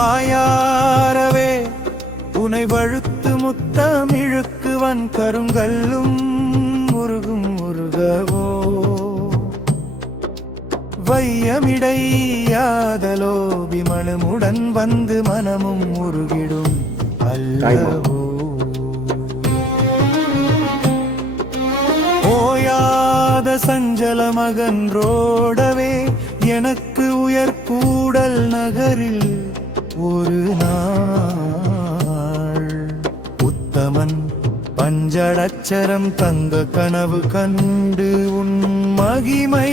வாயாரவே உனை வழுத்து முத்தமிழுக்குவன் கருங்கல்லும் முருகும் முருகவோ. வையமிடையாதலோ விமனமுடன் வந்து மனமும் முருகிடும் அல்லவோ. ஓயாத சஞ்சல மகன்றோடவே எனக்கு உயர்கூடல் நகரில் ஒரு நாள். உத்தமன் பஞ்சடச்சரம் தந்த கனவு கண்டு உன் மகிமை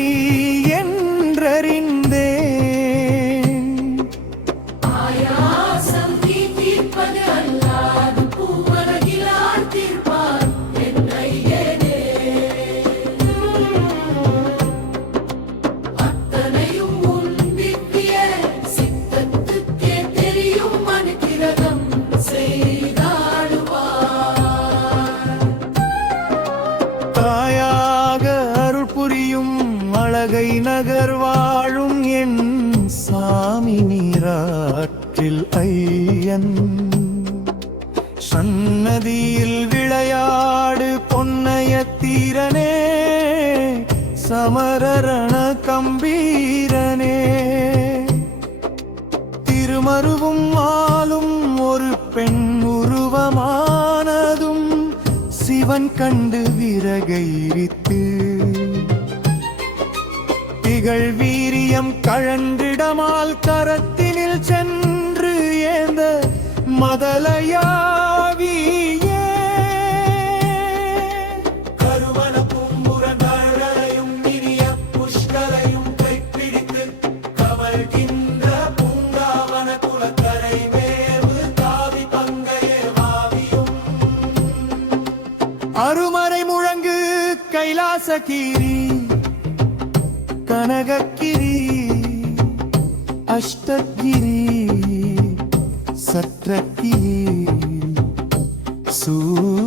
என்றறிந்தே கங்கை நகர் வாழும் என் சாமி நீராற்றில் ஐயன். சன்னதியில் விளையாடு பொன்னைய தீரனே சமரரண கம்பீரனே. திருமருவும் ஆளும் ஒரு பெண் உருவமானதும் சிவன் கண்டு விறகைரித்து திகழ் வீரியம் கழன்றிடமால் கரத்தினில் சென்று ஏந்த மதலையாவியே. கருவன பூம்புறங்களையும் இனிய கனகக்கிரி அஷ்டகிரி சத்ரகிரி சூழல்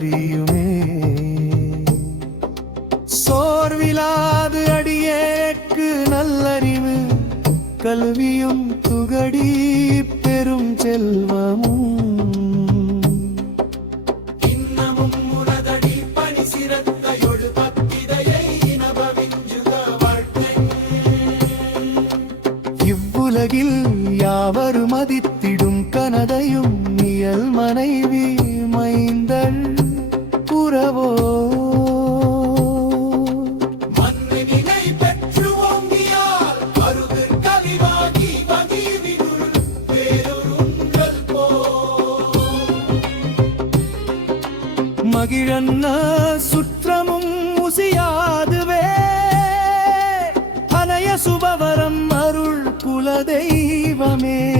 அறியுமே. சோர்விலாது அடியேக்கு நல்லறிவு கல்வியும் துகடி பெரும் செல்வமும். இன்னமும் இவ்வுலகில் யாவரு மதித்திடும் கனதையும் இயல் மனைவி போ. மகிழன்ன சுற்றமும் முசியாதுவே அனைய சுபவரம் அருள் குலதெய்வமே.